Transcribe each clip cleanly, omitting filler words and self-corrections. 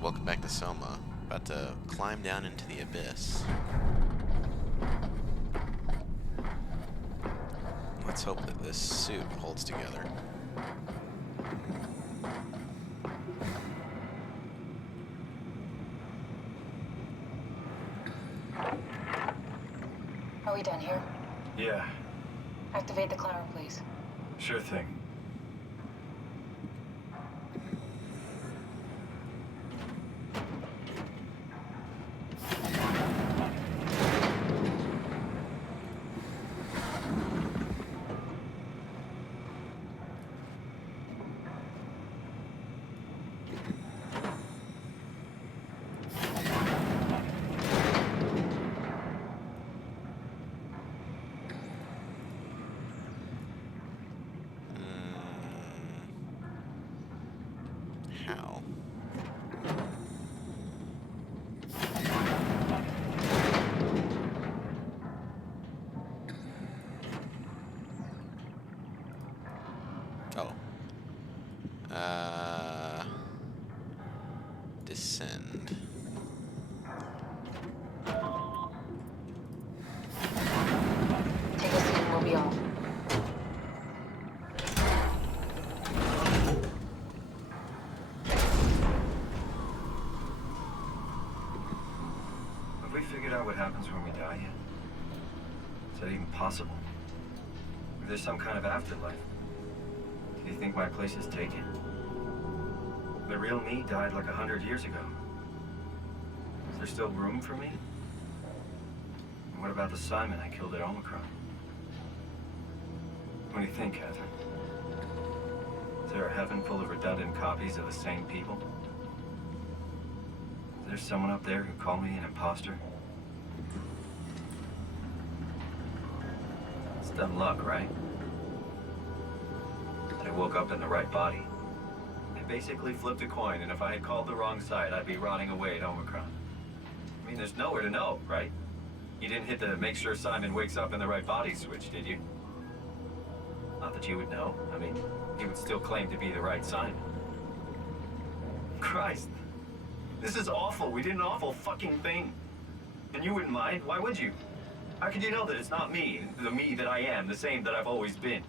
welcome back to Soma. About to climb down into the abyss. Let's hope that this suit holds together. Are we done here? Yeah, Activate the climber, please. sure thing. How? Oh. Descend. Take a seat and we'll be off. Have we figured out what happens when we die yet? Is that even possible? If there's some kind of afterlife, do you think my place is taken? The real me died like 100 years ago. Is there still room for me? And what about the Simon I killed at Omicron? What do you think, Catherine? Is there a heaven full of redundant copies of the same people? Is there someone up there who called me an imposter? It's dumb luck, right? I woke up in the right body. I basically flipped a coin, and if I had called the wrong side, I'd be rotting away at Omicron. I mean, there's nowhere to know, right? You didn't hit the make sure Simon wakes up in the right body switch, did you? Not that you would know. I mean, he would still claim to be the right Simon. Christ. This is awful. We did an awful fucking thing. And you wouldn't mind? Why would you? How could you know that it's not me, the me that I am, the same that I've always been?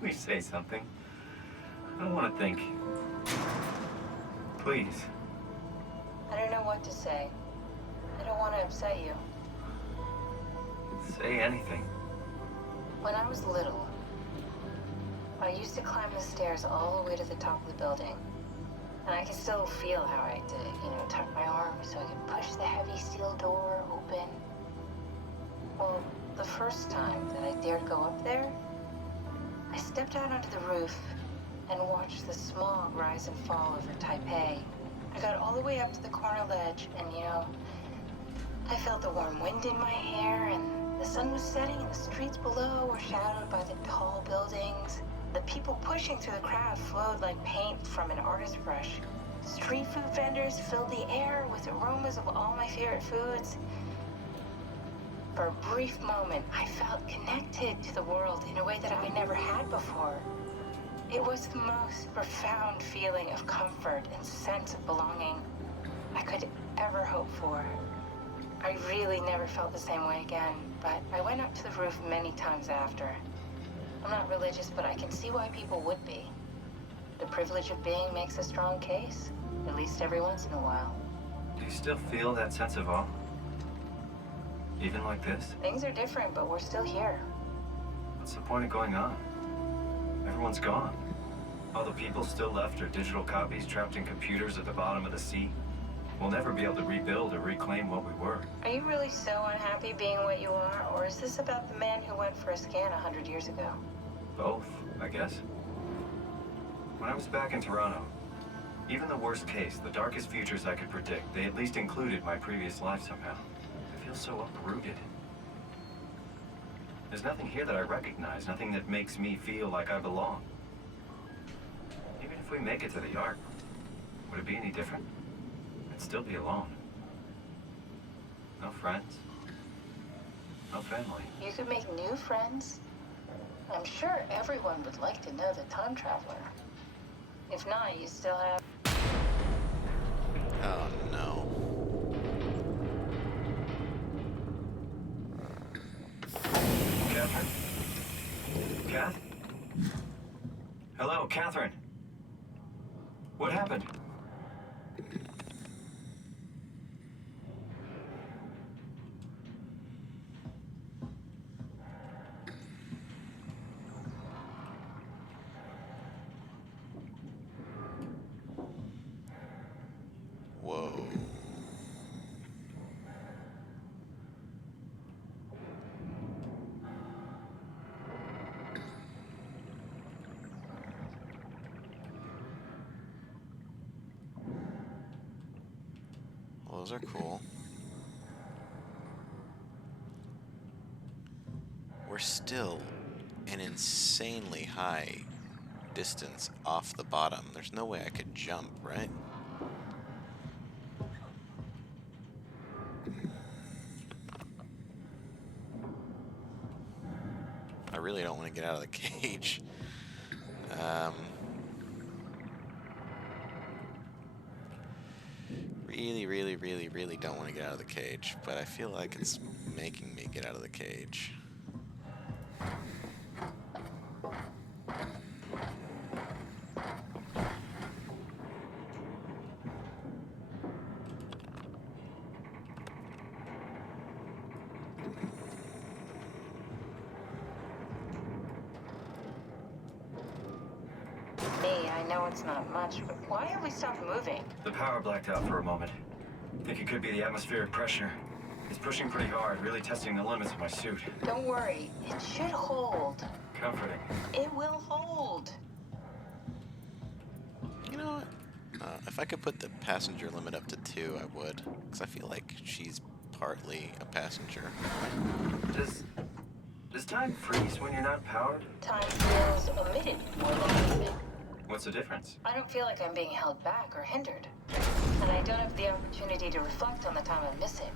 Please say something. I don't want to think. Please. I don't know what to say. I don't want to upset you. Say anything. When I was little, I used to climb the stairs all the way to the top of the building. And I can still feel how I had to, tuck my arm so I could push the heavy steel door open. Well, the first time that I dared go up there, I stepped out onto the roof and watched the smog rise and fall over Taipei. I got all the way up to the corner ledge and, I felt the warm wind in my hair and the sun was setting and the streets below were shadowed by the tall buildings. The people pushing through the crowd flowed like paint from an artist's brush. Street food vendors filled the air with aromas of all my favorite foods. For a brief moment, I felt connected to the world in a way that I never had before. It was the most profound feeling of comfort and sense of belonging I could ever hope for. I really never felt the same way again, but I went up to the roof many times after. I'm not religious, but I can see why people would be. The privilege of being makes a strong case, at least every once in a while. Do you still feel that sense of awe? Even like this? Things are different, but we're still here. What's the point of going on? Everyone's gone. All the people still left are digital copies trapped in computers at the bottom of the sea. We'll never be able to rebuild or reclaim what we were. Are you really so unhappy being what you are, or is this about the man who went for a scan 100 years ago? Both, I guess. When I was back in Toronto, even the worst case, the darkest futures I could predict, they at least included my previous life somehow. I feel so uprooted. There's nothing here that I recognize, nothing that makes me feel like I belong. Even if we make it to the Ark, would it be any different? I'd still be alone. No friends. No family. You could make new friends. I'm sure everyone would like to know the time traveler. If not, you still have... Oh no. Catherine? Kath? Hello, Catherine. What happened? Whoa. Well, those are cool. We're still an insanely high distance off the bottom. There's no way I could jump, right? I really don't want to get out of the cage. Really don't want to get out of the cage, but I feel like it's making me get out of the cage. I know it's not much, but why have we stopped moving? The power blacked out for a moment. Think it could be the atmospheric pressure. It's pushing pretty hard, really testing the limits of my suit. Don't worry, it should hold. Comforting. It will hold. You know what? If I could put the passenger limit up to 2, I would. Because I feel like she's partly a passenger. Does time freeze when you're not powered? Time feels omitted more than moving. What's the difference? I don't feel like I'm being held back or hindered. And I don't have the opportunity to reflect on the time I'm missing.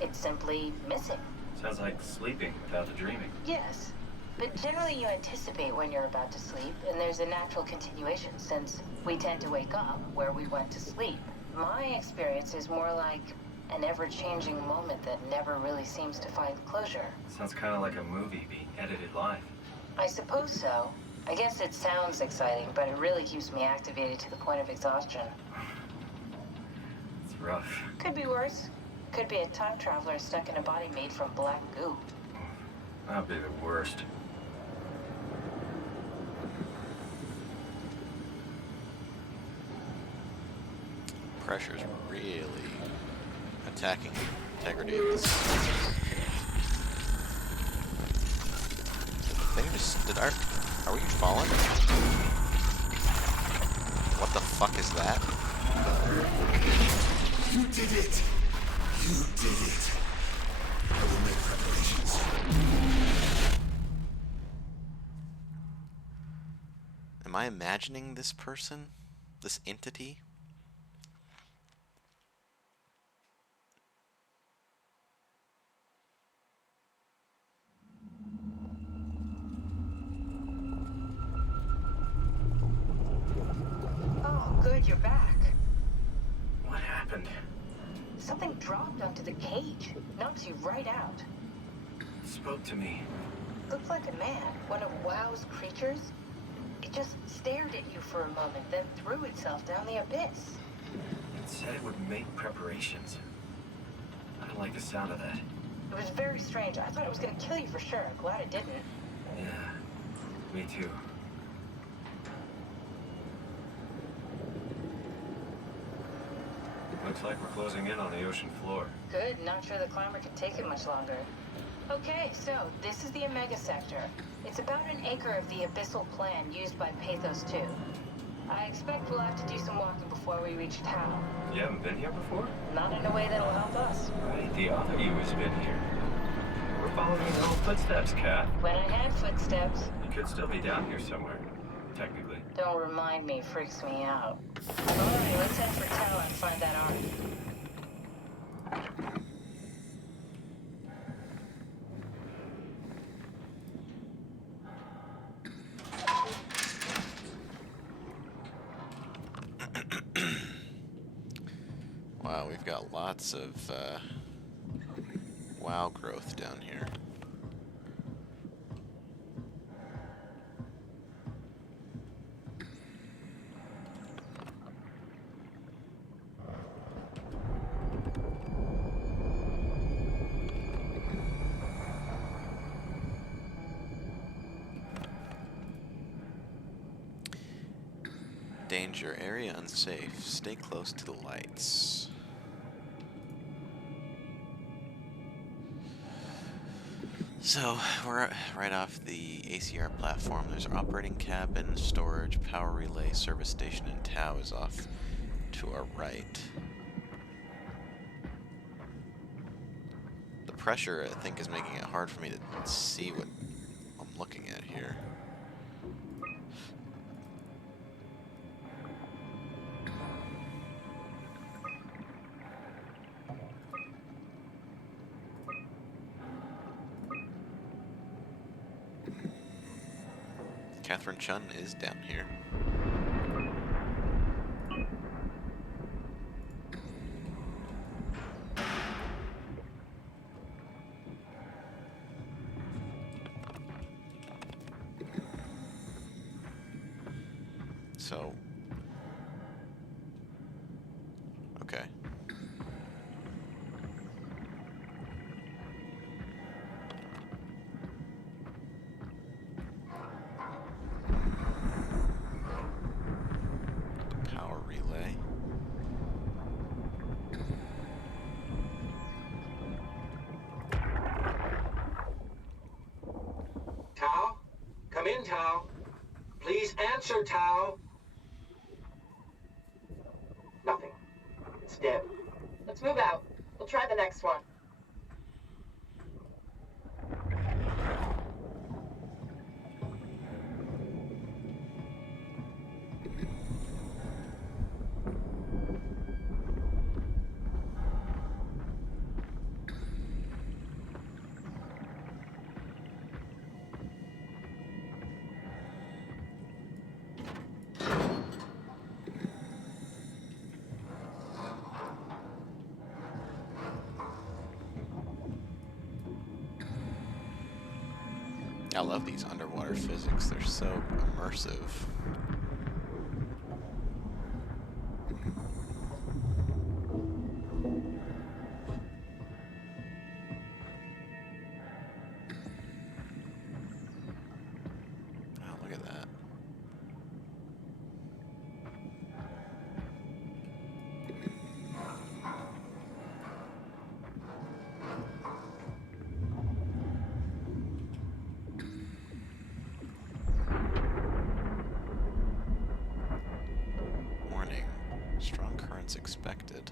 It's simply missing. Sounds like sleeping without the dreaming. Yes, but generally you anticipate when you're about to sleep, and there's a natural continuation since we tend to wake up where we went to sleep. My experience is more like an ever-changing moment that never really seems to find closure. Sounds kind of like a movie being edited live. I suppose so. I guess it sounds exciting, but it really keeps me activated to the point of exhaustion. It's rough. Could be worse. Could be a time traveler stuck in a body made from black goo. That'd be the worst. Pressure's really attacking the integrity of this. Thing just are we falling? What the fuck is that? You did it! You did it! I will make preparations. Am I imagining this person? This entity? Oh, good, you're back. What happened? Something dropped onto the cage. Knocks you right out. It spoke to me. Looked like a man, one of WoW's creatures. It just stared at you for a moment, then threw itself down the abyss. It said it would make preparations. I don't like the sound of that. It was very strange. I thought it was gonna kill you for sure. Glad it didn't. Yeah, me too. Looks like we're closing in on the ocean floor. Good, not sure the climber can take it much longer. Okay, so this is the Omega Sector. It's about an acre of the abyssal plan used by Pathos 2. I expect we'll have to do some walking before we reach town. You haven't been here before? Not in a way that'll help us. Right, the other you has been here. We're following your little footsteps, Kat. When I had footsteps, You could still be down here somewhere, technically. don't remind me, freaks me out. Alright, let's head for town and find that ark. Wow, we've got lots of wow growth down here. Danger, area unsafe. Stay close to the lights. So, we're right off the ACR platform. There's operating cabin, storage, power relay, service station, and Tau is off to our right. The pressure, I think, is making it hard for me to see what I'm looking at here. Catherine Chun is down here. So, okay. Power relay. Tau? Come in, Tau. Please answer, Tau. Nothing. It's dead. Let's move out. We'll try the next one. I love these underwater physics. They're so immersive. Oh, look at that. Warning. Strong currents expected.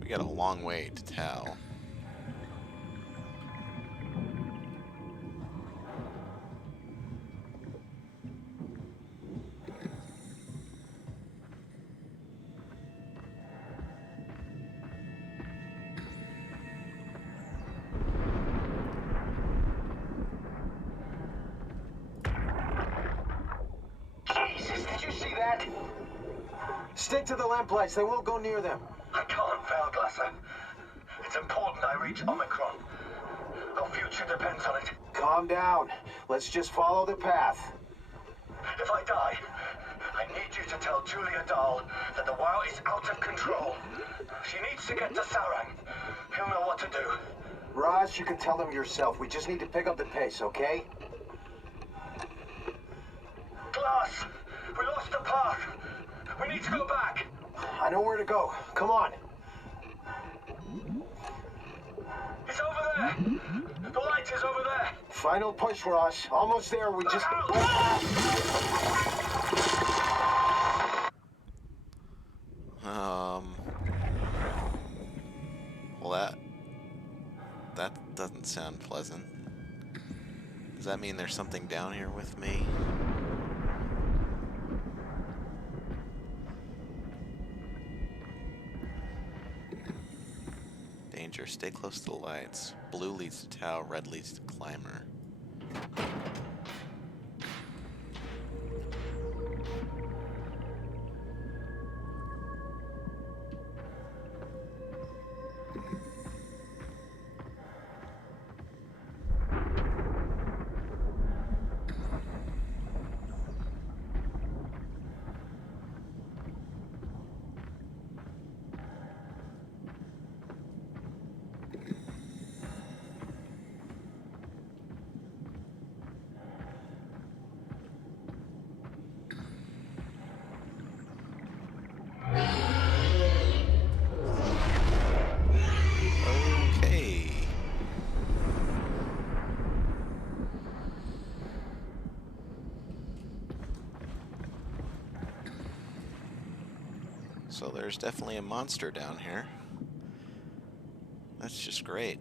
We got a long way to Tau. Jesus, did you see that? Stick to the lamplights. They won't go near them. I can't, Valglasser. It's important I reach Omicron. Our future depends on it. Calm down. Let's just follow the path. If I die, I need you to tell Julia Dahl that the WoW is out of control. She needs to get to Sarang. He'll know what to do. Raj, you can tell them yourself. We just need to pick up the pace, okay? Glass! We lost the path! We need to go back! I know where to go. Come on. It's over there! The light is over there! Final push, Raj. Almost there. We just... Well, that doesn't sound pleasant. Does that mean there's something down here with me? Danger, stay close to the lights. Blue leads to Tau, red leads to Climber. So there's definitely a monster down here. That's just great.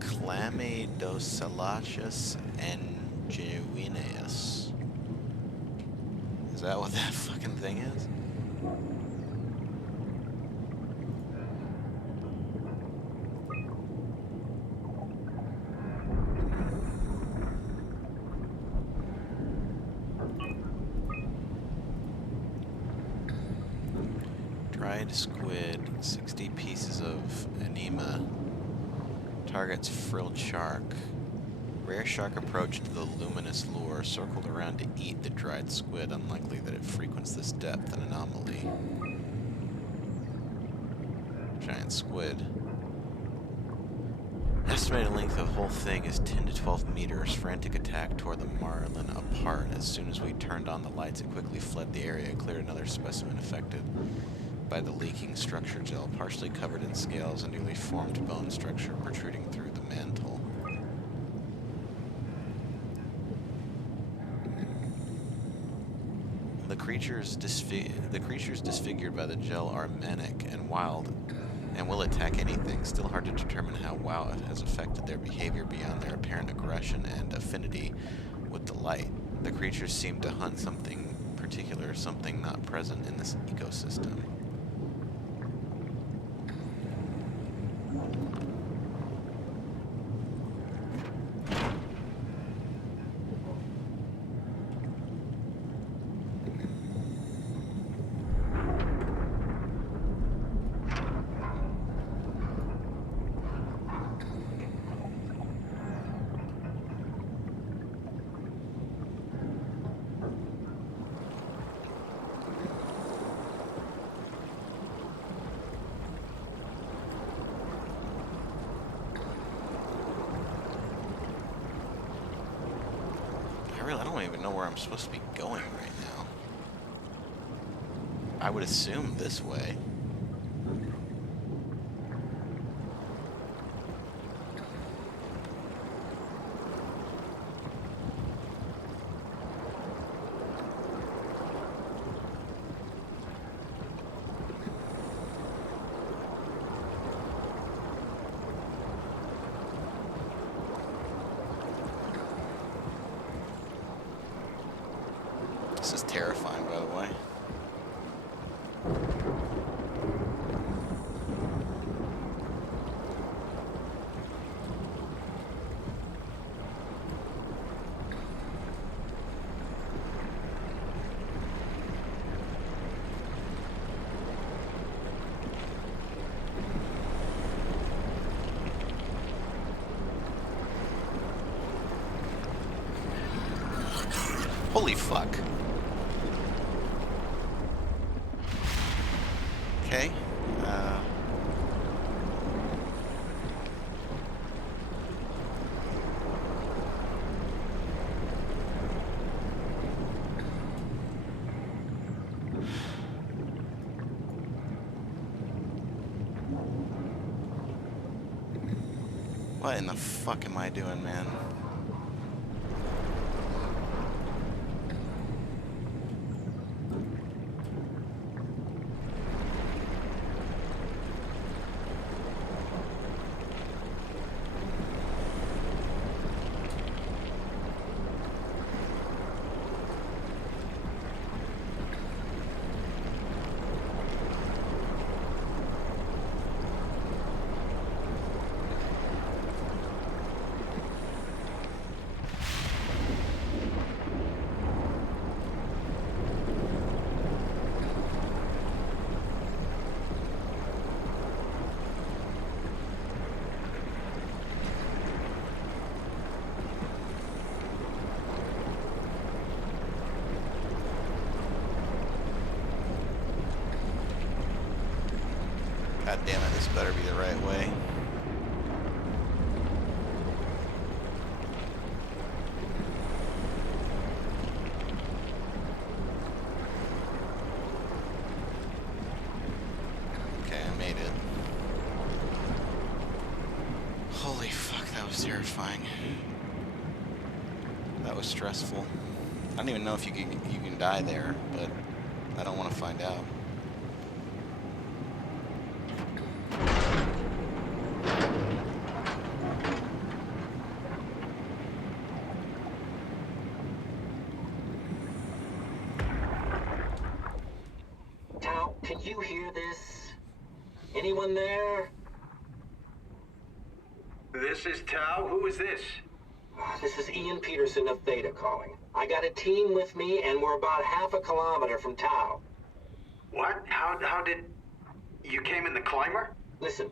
Chlamydosalacious anguineus. Is that what that fucking thing is? Dried squid, 60 pieces of anema. Targets frilled shark. Rare shark approached the luminous lure, circled around to eat the dried squid. Unlikely that it frequents this depth, an anomaly. Giant squid. Estimated length of the whole thing is 10 to 12 meters. Frantic attack tore the marlin apart. As soon as we turned on the lights, it quickly fled the area, cleared another specimen affected by the leaking structure gel, partially covered in scales and newly formed bone structure protruding through the mantle. The creatures disfigured by the gel are manic and wild and will attack anything. Still hard to determine how WoW has affected their behavior beyond their apparent aggression and affinity with the light. The creatures seem to hunt something particular, something not present in this ecosystem. I don't even know where I'm supposed to be going right now. I would assume this way. This is terrifying, by the way. Holy fuck. Okay. What in the fuck am I doing, man? better be the right way. Okay, I made it. Holy fuck, that was terrifying. That was stressful. I don't even know if you can die there, but I don't want to find out. Tao, can you hear this? Anyone there? This is Tau. Who is this? This is Ian Peterson of Theta calling. I got a team with me, and we're about half a kilometer from Tau. What? How did... You came in the climber? Listen,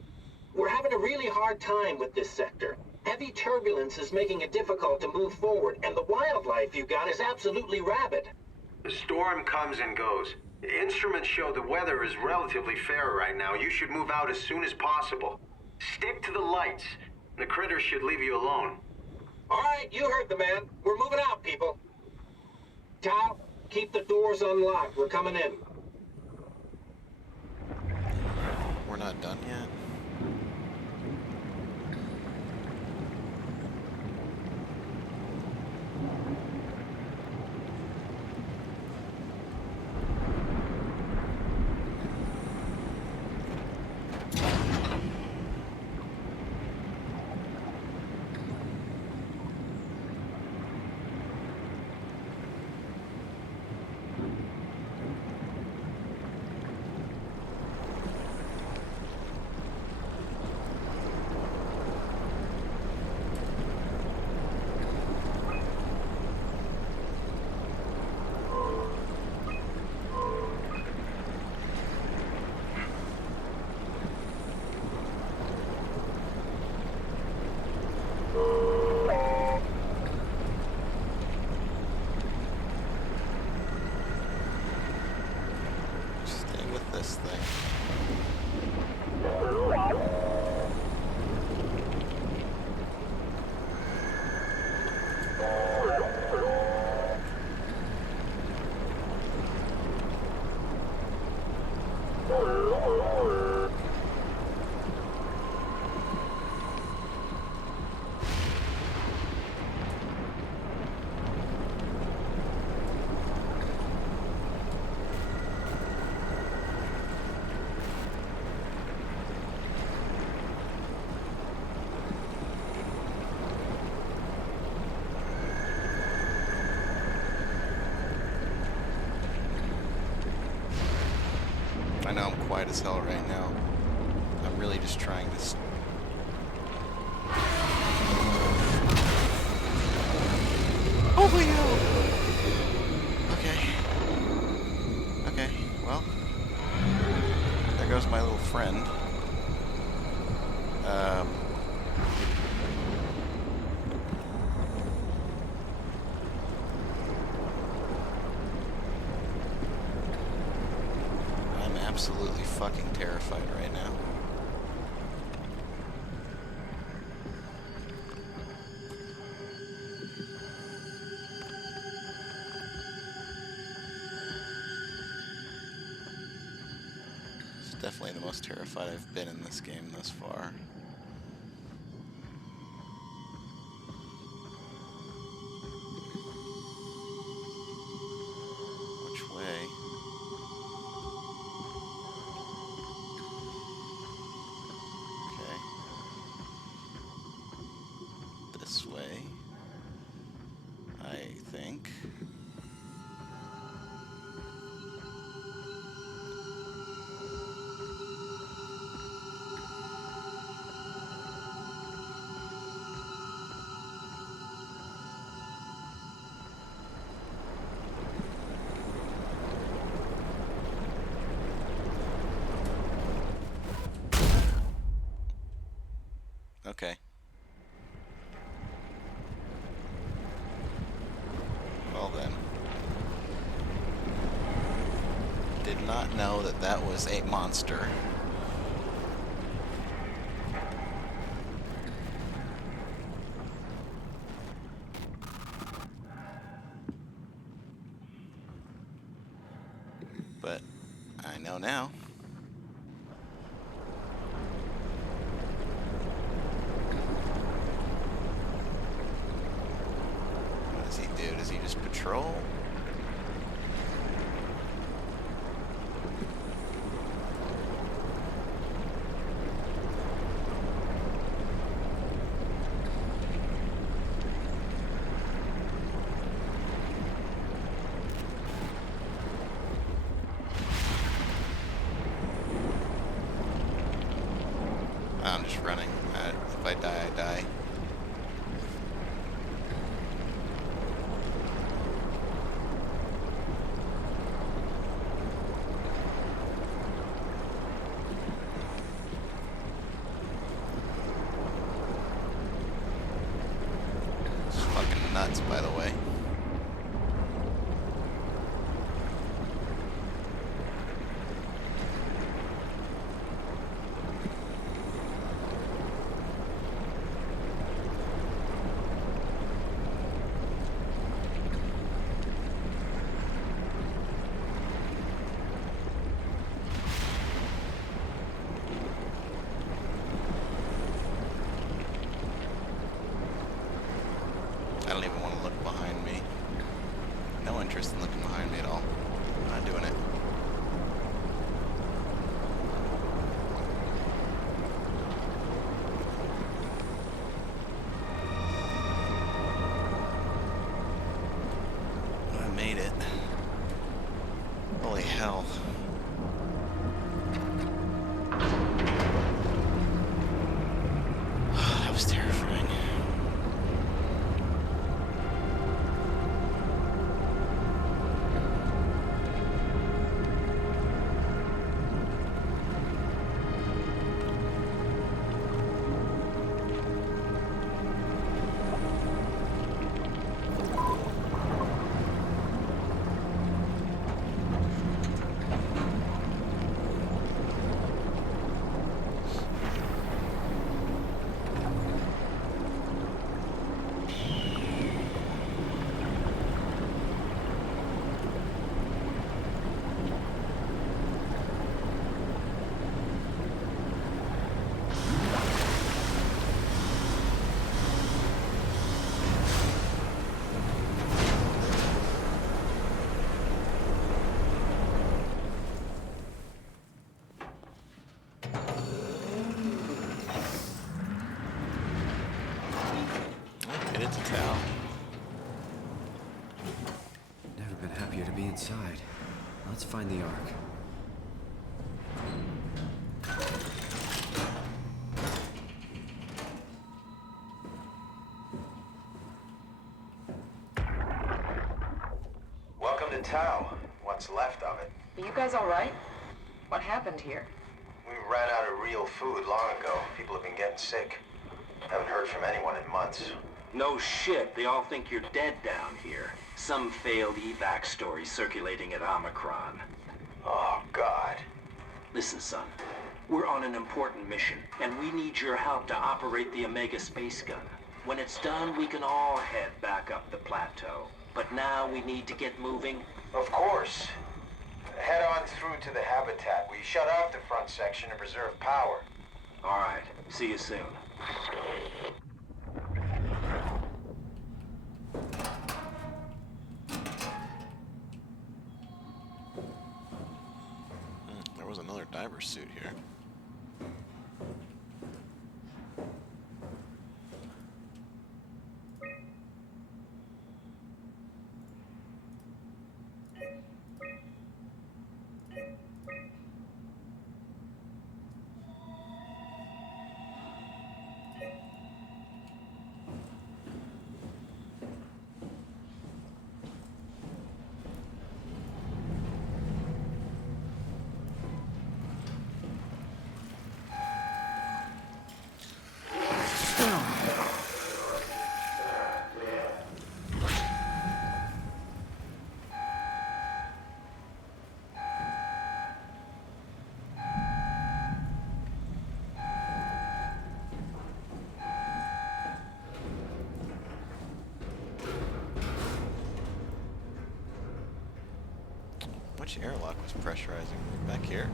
we're having a really hard time with this sector. Heavy turbulence is making it difficult to move forward, and the wildlife you got is absolutely rabid. The storm comes and goes. Instruments show the weather is relatively fair right now. You should move out as soon as possible. Stick to the lights. The critters should leave you alone. All right, you heard the man. We're moving out, people. Tao, keep the doors unlocked. We're coming in. We're not done yet. Stay with this thing. I know I'm quiet as hell right now. I'm really just trying to... Holy hell! Okay. Okay, well... There goes my little friend. I'm absolutely fucking terrified right now. It's definitely the most terrified I've been in this game thus far. Which way? Okay. This way, I think. Okay. Well then. Did not know that that was a monster. I know now. What does he do? Does he just patrol? I'm just running. If I die, I die. It's fucking nuts, by the way. I don't even want to look behind me. No interest in looking behind me at all. I'm not doing it. I made it. Holy hell. That was terrifying. It's a towel. Never been happier to be inside. Let's find the Ark. Welcome to Tau. What's left of it. Are you guys alright? What happened here? We ran out of real food long ago. People have been getting sick. Haven't heard from anyone in months. No shit, they all think you're dead down here. Some failed evac story circulating at Omicron. Oh, God. Listen, son. We're on an important mission, and we need your help to operate the Omega space gun. When it's done, we can all head back up the plateau. But now we need to get moving. Of course. Head on through to the habitat. We shut off the front section to preserve power. All right, see you soon. There was another diver suit here. Which airlock was pressurizing? Back here?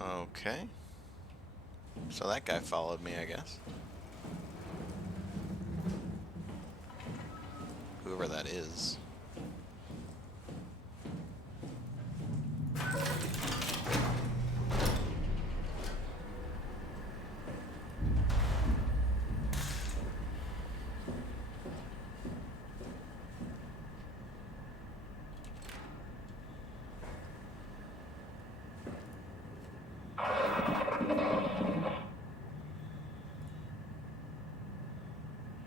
Okay. So that guy followed me, I guess. Whoever that is.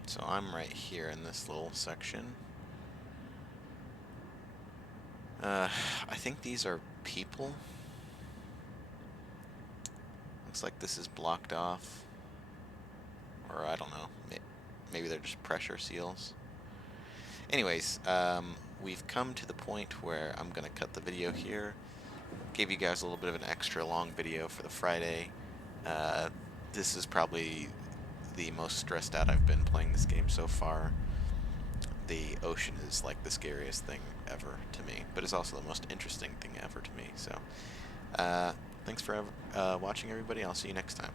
So I'm right here in this little section. I think these are people. Looks like this is blocked off. Or I don't know. Maybe they're just pressure seals. Anyways, we've come to the point where I'm going to cut the video here. Gave you guys a little bit of an extra long video for the Friday. This is probably the most stressed out I've been playing this game so far. The ocean is like the scariest thing ever to me, but it's also the most interesting thing ever to me. So, thanks for watching, everybody. I'll see you next time.